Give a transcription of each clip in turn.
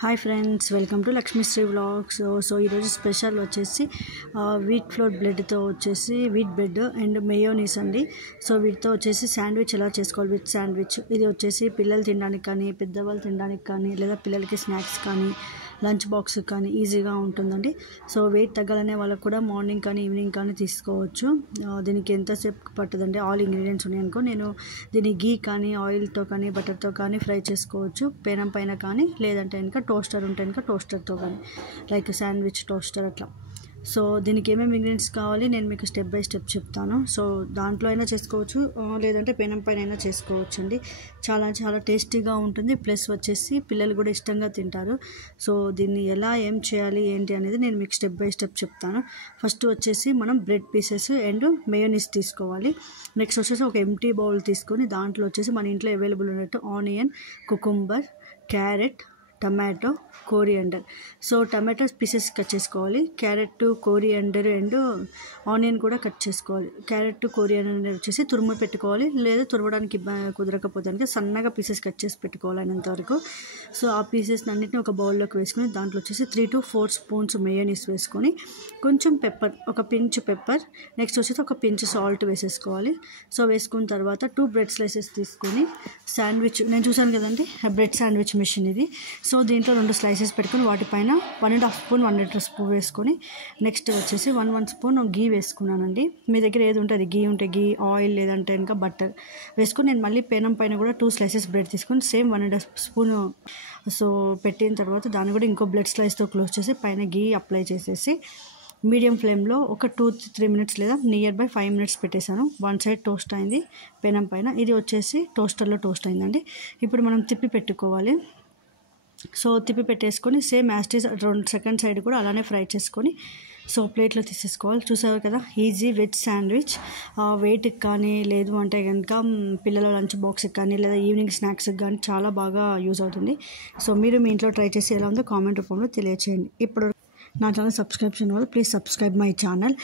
Hi friends, welcome to Lakshmisri vlogs. So ఈరోజు special వచ్చేసి wheat flour బ్రెడ్తో వచ్చేసి వీట్ బ్రెడ్ అండ్ మేయోనీస్ అండి. So వీటితో వచ్చేసి శాండ్విచ్ ఎలా చేసుకోవాలి, విత్ శాండ్విచ్. ఇది వచ్చేసి పిల్లలు తినడానికి కానీ, పెద్దవాళ్ళు తినడానికి కానీ, లేదా పిల్లలకి స్నాక్స్ కానీ, లంచ్ బాక్స్ కానీ ఈజీగా ఉంటుందండి. సో వెయిట్ తగ్గాలనే వాళ్ళకు కూడా మార్నింగ్ కానీ ఈవినింగ్ కానీ తీసుకోవచ్చు. దీనికి ఎంతసేపు పట్టదండి, ఆల్ ఇంగ్రీడియంట్స్ ఉన్నాయనుకో. నేను దీన్ని గీ కానీ, ఆయిల్తో కానీ, బటర్తో కానీ ఫ్రై చేసుకోవచ్చు, పెనం పైన కానీ, లేదంటే కనుక టోస్టర్ ఉంటే కనుక టోస్టర్తో కానీ, లైక్ శాండ్విచ్ టోస్టర్ అట్లా. సో దీనికి ఏమేమి ఇంగ్రీడియంట్స్ కావాలి నేను మీకు స్టెప్ బై స్టెప్ చెప్తాను. సో దాంట్లో అయినా చేసుకోవచ్చు, లేదంటే పెనం పైన అయినా చేసుకోవచ్చు అండి. చాలా చాలా టేస్టీగా ఉంటుంది, ప్లస్ వచ్చేసి పిల్లలు కూడా ఇష్టంగా తింటారు. సో దీన్ని ఎలా ఏం చేయాలి ఏంటి అనేది నేను మీకు స్టెప్ బై స్టెప్ చెప్తాను. ఫస్ట్ వచ్చేసి మనం బ్రెడ్ పీసెస్ అండ్ మేయోనీస్ తీసుకోవాలి. నెక్స్ట్ వచ్చేసి ఒక ఎంటీ బౌల్ తీసుకొని దాంట్లో వచ్చేసి మన ఇంట్లో అవైలబుల్ ఉన్నట్టు onion, cucumber, carrot, tomato, coriander. So tomato pieces cut చేసుకోవాలి, క్యారెట్, కోరియండర్ అండ్ ఆనియన్ కూడా కట్ చేసుకోవాలి. క్యారెట్, కోరియండర్ వచ్చేసి తురుము పెట్టుకోవాలి, లేదా తురవడానికి కుదరకపోతే సన్నగా పీసెస్ కట్ చేసి పెట్టుకోవాలి అయినంతవరకు. సో ఆ పీసెస్ అన్నింటినీ ఒక బౌల్లోకి వేసుకొని దాంట్లో వచ్చేసి 3 to 4 స్పూన్స్ మేయోనీస్ వేసుకొని, కొంచెం పెప్పర్, ఒక పించ్ పెప్పర్, నెక్స్ట్ వచ్చేసి ఒక పించ్ సాల్ట్ వేసేసుకోవాలి. సో వేసుకున్న తర్వాత 2 బ్రెడ్ స్లైసెస్ తీసుకొని శాండ్విచ్, నేను చూసాను కదండి బ్రెడ్ శాండ్విచ్ మిషన్ ఇది. సో దీంట్లో 2 స్లైసెస్ పెట్టుకొని వాటిపైన 1.5 స్పూన్ 1.5 స్పూన్ వేసుకొని, నెక్స్ట్ వచ్చేసి 1 స్పూన్ గీ వేసుకున్నానండి. మీ దగ్గర ఏది ఉంటుంది, గీ ఉంటే గీ, ఆయిల్ లేదంటే ఇంకా బటర్ వేసుకొని, నేను మళ్ళీ పెనం పైన కూడా 2 స్లైసెస్ బ్రెడ్ తీసుకొని సేమ్ 1.5 స్పూన్ సో పెట్టిన తర్వాత దాన్ని కూడా ఇంకో బ్రెడ్ స్లైస్తో క్లోజ్ చేసి పైన గీ అప్లై చేసేసి మీడియం ఫ్లేమ్లో ఒక 2-3 మినిట్స్ లేదా నియర్ బై 5 మినిట్స్ పెట్టేశాను. 1 సైడ్ టోస్ట్ అయింది పెనం పైన, ఇది వచ్చేసి టోస్టర్లో టోస్ట్ అయిందండి. ఇప్పుడు మనం తిప్పి పెట్టుకోవాలి. సో తిప్పి పెట్టేసుకొని సేమ్ యాస్టీస్ సెకండ్ సైడ్ కూడా అలానే ఫ్రై చేసుకొని సో ప్లేట్లో తీసేసుకోవాలి. చూసారు కదా, ఈజీ వెజ్ శాండ్విచ్. వెయిట్కి కానీ, లేదు అంటే కనుక పిల్లల లంచ్ బాక్స్కి కానీ, లేదా ఈవినింగ్ స్నాక్స్కి కానీ చాలా బాగా యూజ్ అవుతుంది. సో మీరు మీ ఇంట్లో ట్రై చేసి ఎలా ఉందో కామెంట్ రూపంలో తెలియచేయండి. ఇప్పుడు నా ఛానల్ సబ్స్క్రైబ్ చేయడం వల్ల please subscribe my channel.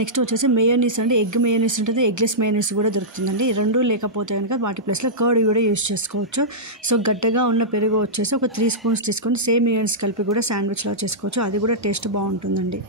Next వచ్చేసి మేయోనీస్ అండి. ఎగ్ మేయోనీస్ ఉంటుంది, ఎగ్లెస్ మేయోనీస్ కూడా దొరుకుతుందండి. 2 లేకపోతే కనుక వాటి ప్లేస్లో కర్డ్ కూడా యూజ్ చేసుకోవచ్చు. సో గడ్డగా ఉన్న పెరుగు వచ్చేసి ఒక 3 స్పూన్స్ తీసుకొని సేమ్ మేయోనీస్ కలిపి కూడా శాండ్విచ్లో చేసుకోవచ్చు, అది కూడా టేస్ట్ బాగుంటుందండి.